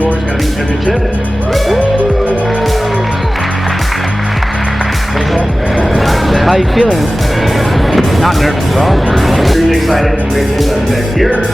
Indoor Skydiving Championship. How you feeling? Not nervous at all. Really excited and grateful that you guys are here.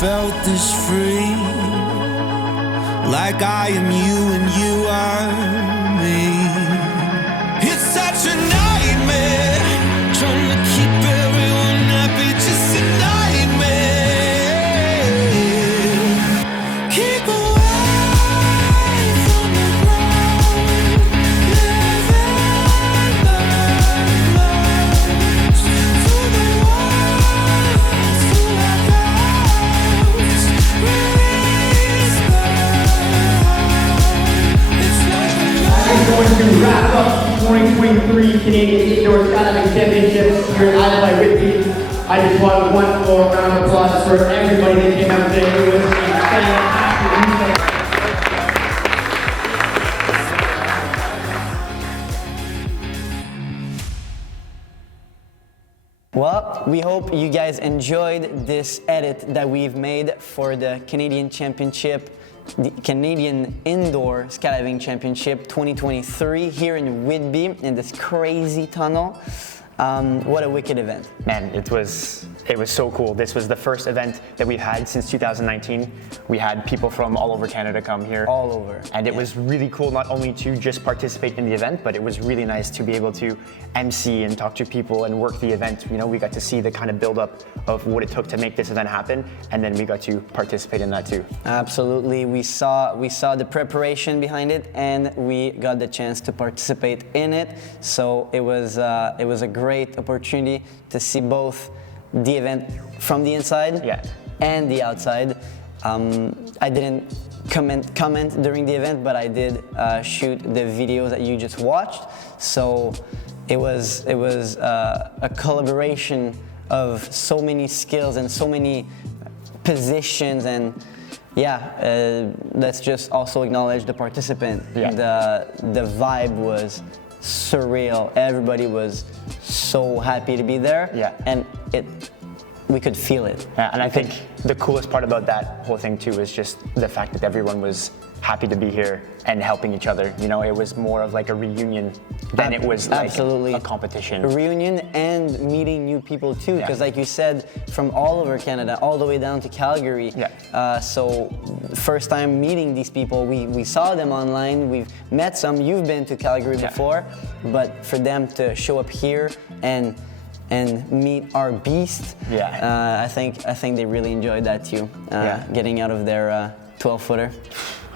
Felt this free, like I am you and you are me. It's such a nightmare, trying to keep everyone happy, just a nightmare. Keep away from the ground, living life to the walls, to our doubts. Going to wrap up 2023 Canadian Indoor Skydiving Championship here at Bodyflight with me. I just want one more round of applause for everybody that came out today. It was a fantastic Well, we hope you guys enjoyed this edit that we've made for the Canadian Championship, the Canadian Indoor Skydiving Championship 2023 here in Whitby in this crazy tunnel. What a wicked event. Man, it was so cool. This was the first event that we've had since 2019. We had people from all over Canada come here. All over. And it was really cool not only to just participate in the event, but it was really nice to be able to MC and talk to people and work the event. You know, we got to see the kind of build up of what it took to make this event happen, and then we got to participate in that too. Absolutely. We saw the preparation behind it, and we got the chance to participate in it. So it was a great opportunity to see both the event from the inside and the outside. I didn't comment during the event, but I did shoot the videos that you just watched. So it was a collaboration of so many skills and so many positions, and let's just also acknowledge the participant. The vibe was surreal. Everybody was so happy to be there, and we could feel it. And I think the coolest part about that whole thing too is just the fact that everyone was happy to be here and helping each other. You know, it was more of like a reunion than it was like a competition. A reunion and meeting new people too, because like you said, from all over Canada, all the way down to Calgary. So first time meeting these people, we saw them online, we've met some, you've been to Calgary before, but for them to show up here and meet our beast, I think they really enjoyed that too, getting out of their 12-footer.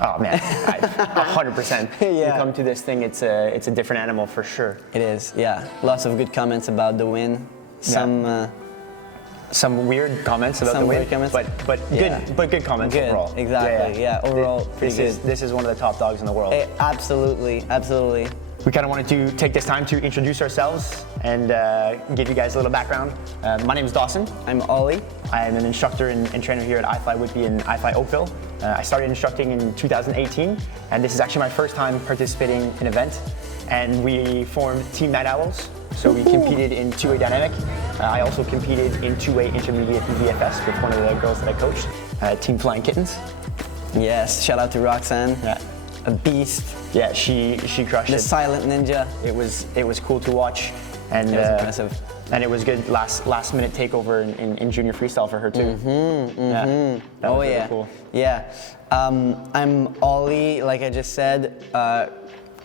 Oh man, 100%. You come to this thing, it's a different animal for sure. It is, lots of good comments about the win. Some weird comments about the win, but good comments overall. Exactly. Overall, pretty good. This is one of the top dogs in the world. Absolutely. We kind of wanted to take this time to introduce ourselves and give you guys a little background. My name is Dawson. I'm Ollie. I'm an instructor and trainer here at iFly Whitby and iFly Oakville. I started instructing in 2018, and this is actually my first time participating in an event. And we formed Team Night Owls. So we competed in two-way dynamic. I also competed in two-way intermediate VFS with one of the girls that I coached, Team Flying Kittens. Yes, shout out to Roxanne. A beast. Yeah, she crushed it. The silent ninja. It was cool to watch, and it was impressive. And it was good last minute takeover in junior freestyle for her too. That was really cool. I'm Ollie, like I just said,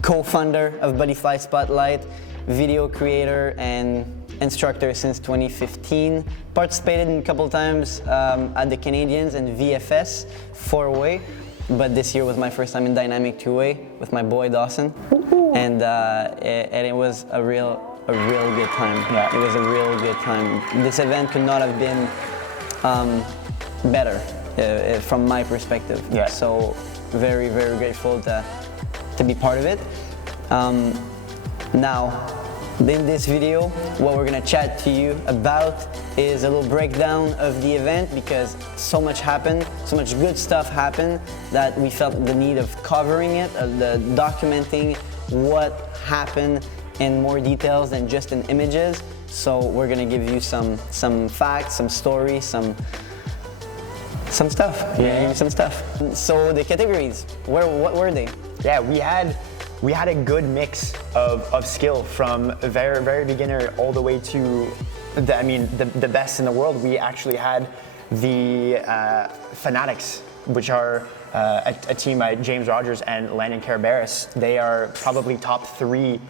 co-founder of Bodyflight Spotlight, video creator and instructor since 2015. Participated a couple times at the Canadians and VFS 4-way. but this year was my first time in dynamic two-way with my boy Dawson, and it was a real good time. Yeah. It was a real good time. This event could not have been better from my perspective. Yeah. So very grateful to be part of it. Now, in this video, what we're gonna chat to you about is a little breakdown of the event, because so much happened, so much good stuff happened, that we felt the need of covering it, documenting what happened in more details than just in images. So we're gonna give you some facts, some stories, some stuff. We're gonna give you some stuff. So the categories, what were they? Yeah, we had a good mix of skill from a very beginner all the way to the best in the world. We actually had the Fanatics, which are a team by James Rogers and Landon Carabaris. They are probably top 3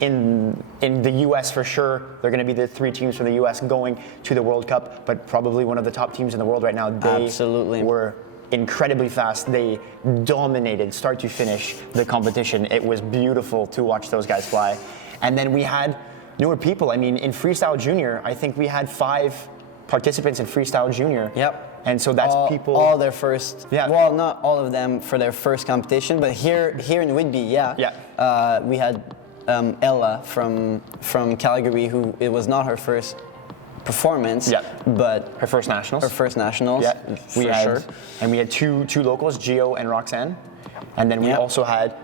in the US for sure. They're going to be the 3 teams from the US going to the World Cup, but probably one of the top teams in the world right now. They Absolutely. were incredibly fast. They dominated start to finish the competition. It was beautiful to watch those guys fly. And then we had newer people. I mean, in Freestyle Junior, I think we had 5 participants in Freestyle Junior. Yep. And so that's people. All their first. Yeah. Well, not all of them for their first competition, but here in Whitby, yeah. We had Ella from Calgary, who it was not her first performance, Yeah. but Her first nationals. her first nationals. Yeah, for sure. And we had two locals, Gio and Roxanne. And then we Yeah. also had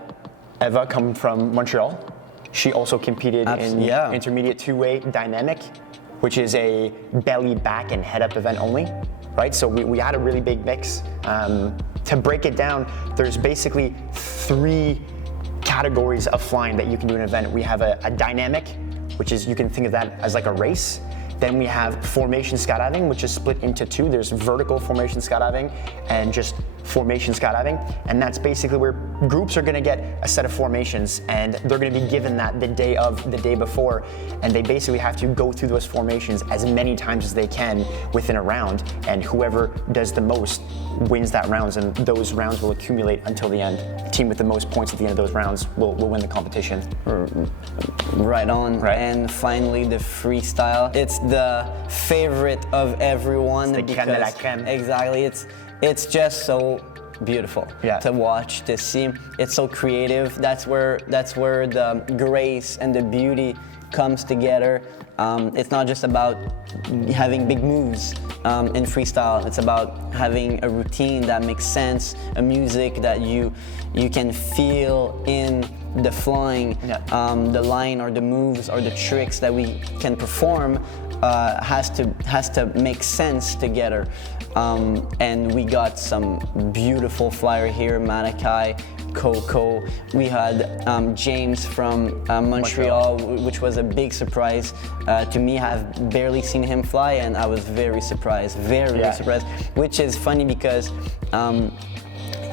Eva come from Montreal. She also competed in yeah. intermediate two-way dynamic, which is a belly back and head up event only, right? So we had a really big mix. To break it down, there's basically 3 categories of flying that you can do in an event. We have a dynamic, which is, you can think of that as like a race. Then we have formation skydiving, which is split into 2. There's vertical formation skydiving and just formation skydiving. And that's basically where groups are gonna get a set of formations, and they're gonna be given that the day before. And they basically have to go through those formations as many times as they can within a round. And whoever does the most wins that rounds, and those rounds will accumulate until the end. The team with the most points at the end of those rounds will win the competition. Right on. Right. And finally, the freestyle. It's the favorite of everyone. It's the crème de la crème. Exactly. It's just so beautiful to watch, to see. It's so creative. That's where the grace and the beauty comes together. It's not just about having big moves in freestyle. It's about having a routine that makes sense, a music that you can feel in the flying. The line or the moves or the tricks that we can perform has to make sense together. And we got some beautiful flyer here, Malachi, Coco. We had James from Montreal, which was a big surprise to me. I've barely seen him fly, and I was very surprised, very surprised. Which is funny because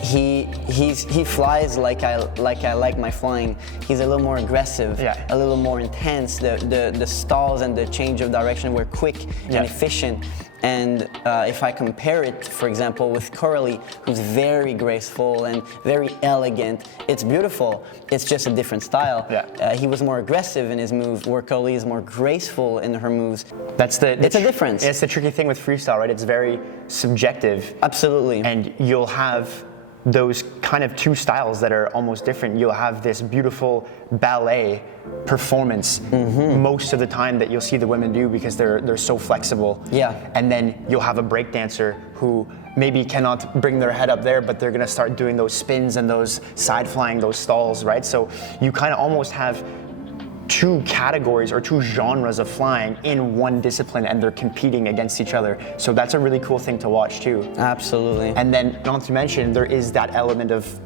he flies like I like my flying. He's a little more aggressive, a little more intense. The stalls and the change of direction were quick and efficient. And if I compare it, for example, with Coralie, who's very graceful and very elegant, it's beautiful. It's just a different style. He was more aggressive in his moves, where Coralie is more graceful in her moves. It's a difference. It's the tricky thing with freestyle, right? It's very subjective. Absolutely. And you'll have those kind of 2 styles that are almost different. You'll have this beautiful ballet performance most of the time that you'll see the women do, because they're so flexible. And then you'll have a break dancer who maybe cannot bring their head up there, but they're gonna start doing those spins and those side flying, those stalls, right? So you kind of almost have 2 categories or 2 genres of flying in one discipline, and they're competing against each other. So that's a really cool thing to watch too. Absolutely. And then not to mention, there is that element of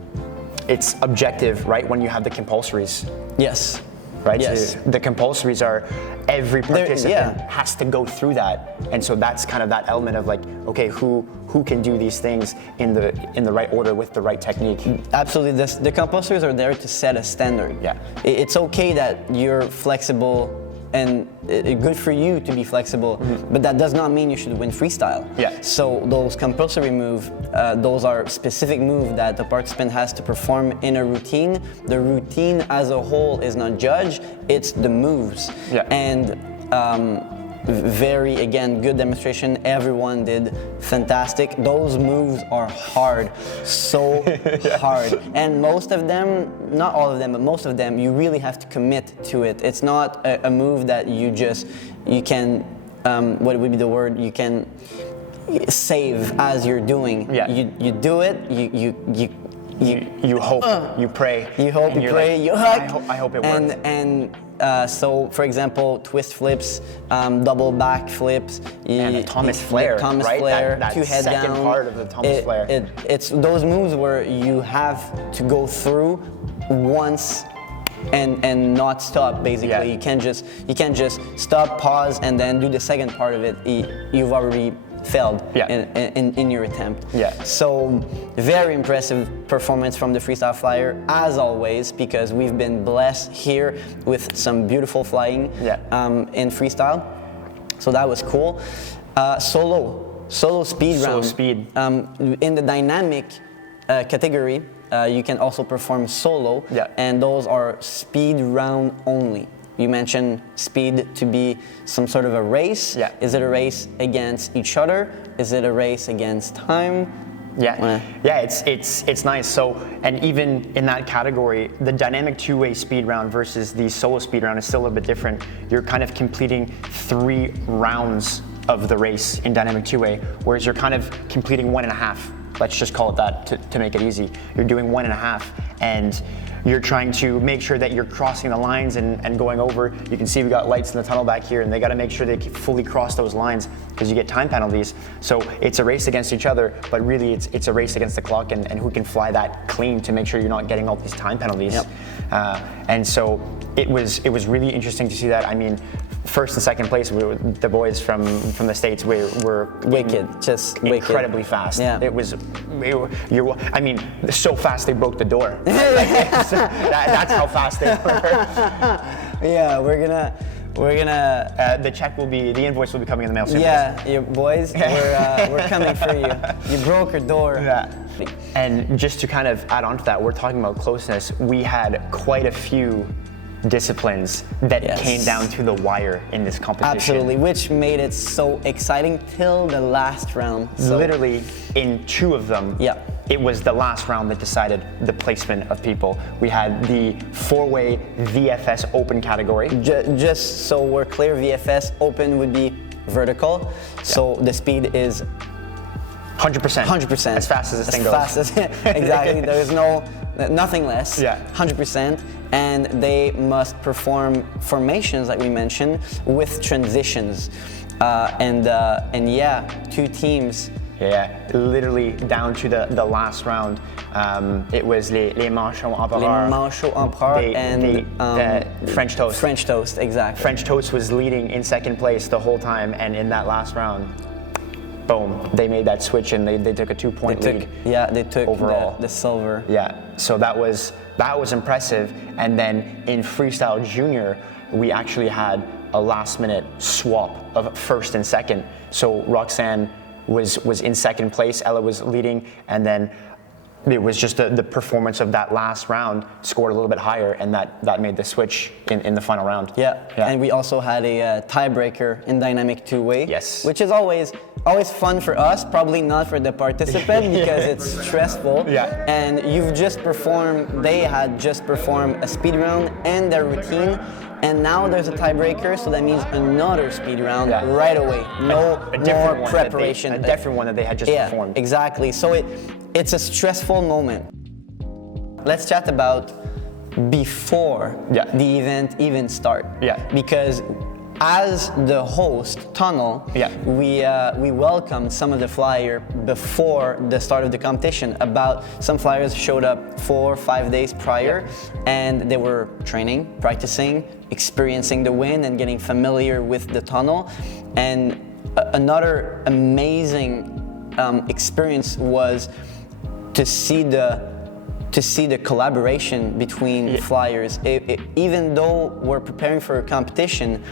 it's objective, right? When you have the compulsories. Yes. Right? Yes. So the compulsories are every participant has to go through that. And so that's kind of that element of like, okay, who can do these things in the right order with the right technique. Absolutely. The compulsories are there to set a standard. It's okay that you're flexible good for you to be flexible, but that does not mean you should win freestyle. Yeah. So those compulsory moves, those are specific moves that the participant has to perform in a routine. The routine as a whole is not judged, it's the moves. Yeah. And very, again, good demonstration. Everyone did fantastic. Those moves are hard, so hard. And most of them, not all of them, but most of them, you really have to commit to it. It's not a move that you can, what would be the word? You can save as you're doing. Yeah. You do it, You hope, you pray. you hope, and you you're pray, like, you hug. I hope it works. So, for example, twist flips, double back flips, And the Thomas Flare, Thomas right? Flare, That two head second down. part of the Thomas Flare. It's those moves where you have to go through once and not stop. Basically, Yeah. you can't just stop, pause, and then do the second part of it. You've already failed in your attempt. Yeah. So very impressive performance from the freestyle flyer, as always, because we've been blessed here with some beautiful flying in freestyle. So that was cool. Solo speed Solo round. speed. In the dynamic category, you can also perform solo, and those are speed round only. You mentioned speed to be some sort of a race. Yeah. Is it a race against each other? Is it a race against time? It's nice. So, and even in that category, the dynamic two-way speed round versus the solo speed round is still a little bit different. You're kind of completing 3 rounds of the race in dynamic two-way, whereas you're kind of completing 1.5. Let's just call it that to make it easy. You're doing 1.5, and you're trying to make sure that you're crossing the lines and going over. You can see we got lights in the tunnel back here, and they got to make sure they fully cross those lines because you get time penalties. So it's a race against each other, but really it's a race against the clock and who can fly that clean to make sure you're not getting all these time penalties. Yep. And so it was really interesting to see that. I mean, first and second place, the boys from the States were Wicked, just incredibly fast. Yeah. It was, I mean, so fast they broke the door. That's how fast they were. Yeah, we're gonna. The invoice will be coming in the mail soon. Yeah, you boys, we're coming for you. You broke our door. Yeah. And just to kind of add on to that, we're talking about closeness. We had quite a few disciplines that came down to the wire in this competition. Absolutely, which made it so exciting till the last round. So, literally, in 2 of them, it was the last round that decided the placement of people. We had the 4-way VFS open category. Just so we're clear, VFS open would be vertical, so the speed is 100%. 100%. As fast as this thing goes. As fast as, exactly, there's nothing less. 100%. And they must perform formations, like we mentioned, with transitions. And 2 teams. Yeah, literally down to the last round. It was les manchots empereurs. Les manchots empereurs and French toast. French toast, exactly. French toast was leading in second place the whole time, and in that last round, boom, they made that switch and they took a 2-point lead. Yeah, they took overall the silver. Yeah, so that was impressive. And then in freestyle junior, we actually had a last-minute swap of first and second. So Roxanne was in second place, Ella was leading, and then it was just the performance of that last round scored a little bit higher, and that made the switch in the final round. Yeah, and we also had a tiebreaker in dynamic two-way. Yes. Which is always fun for us, probably not for the participant because it's stressful. Yeah. And they had just performed a speed round and their routine, and now there's a tiebreaker, so that means another speed round right away. No more preparation. A different one that they had just performed. Exactly. So it's a stressful moment. Let's chat about before the event even start. Yeah. Because as the host, Tunnel, we welcomed some of the flyers before the start of the competition. Some flyers showed up 4 or 5 days prior, and they were training, practicing, experiencing the wind, and getting familiar with the tunnel. And another amazing experience was to see the to see the collaboration between flyers. Even though we're preparing for a competition,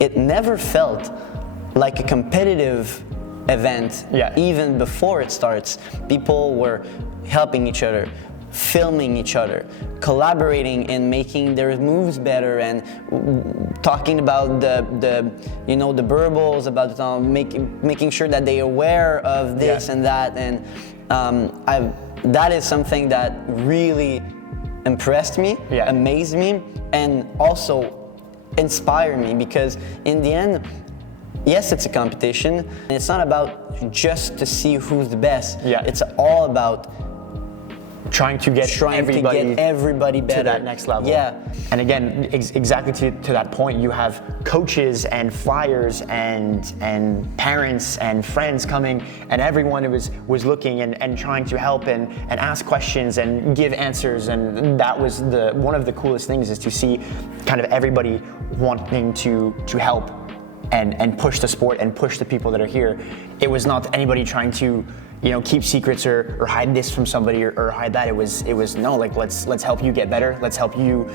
it never felt like a competitive event. Even before it starts, people were helping each other, filming each other, collaborating in making their moves better, and talking about the burbles, about making sure that they're aware of this and that, and that is something that really impressed me, amazed me, and also inspired me, because in the end, yes, it's a competition, and it's not about just to see who's the best. It's all about trying to get everybody better to that next level. And again, exactly to that point, you have coaches and flyers and parents and friends coming, and everyone was looking and trying to help and ask questions and give answers, and that was one of the coolest things, is to see kind of everybody wanting to help and push the sport and push the people that are here. It was not anybody trying to keep secrets or hide this from somebody or hide that. It was no, like let's help you get better. Let's help you,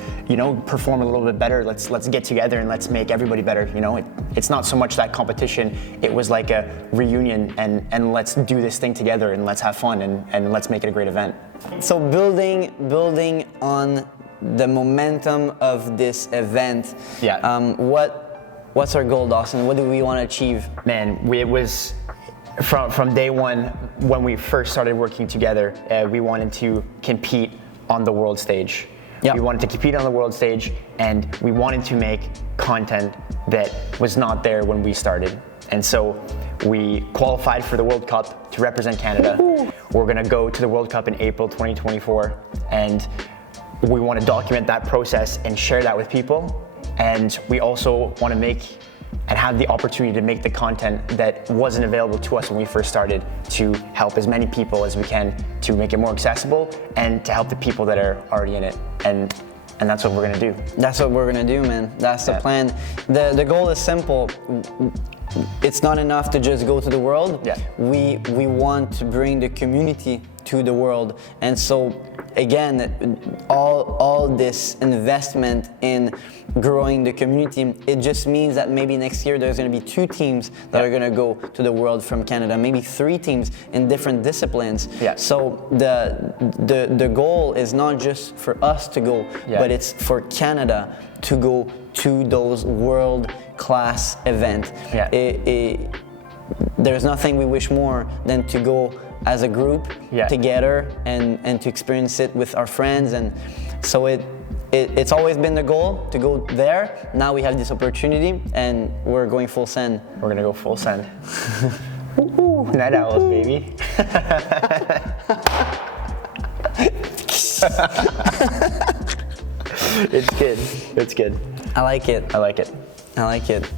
perform a little bit better. Let's get together and let's make everybody better. It's not so much that competition. It was like a reunion, and let's do this thing together, and let's have fun, and let's make it a great event. So building on the momentum of this event. What's our goal, Dawson? What do we want to achieve? Man, it was from day one when we first started working together. We wanted to compete on the world stage. We wanted to compete on the world stage, and we wanted to make content that was not there when we started. And so we qualified for the World Cup to represent Canada. We're gonna go to the World Cup in April 2024, and we want to document that process and share that with people. And we also want to make and have the opportunity to make the content that wasn't available to us when we first started, to help as many people as we can, to make it more accessible, and to help the people that are already in it. And that's what we're gonna do. That's what we're gonna do, man. That's the plan. The goal is simple. It's not enough to just go to the world. We want to bring the community to the world, and so again, all this investment in growing the community, it just means that maybe next year there's going to be 2 teams that are going to go to the world from Canada, maybe 3 teams in different disciplines. So the goal is not just for us to go, but it's for Canada to go to those world-class events. There's nothing we wish more than to go as a group together and to experience it with our friends, and so it's always been the goal to go there. Now we have this opportunity, and we're going full send. We're gonna go full send. Night Owls, baby. It's good. I like it. I like it. I like it.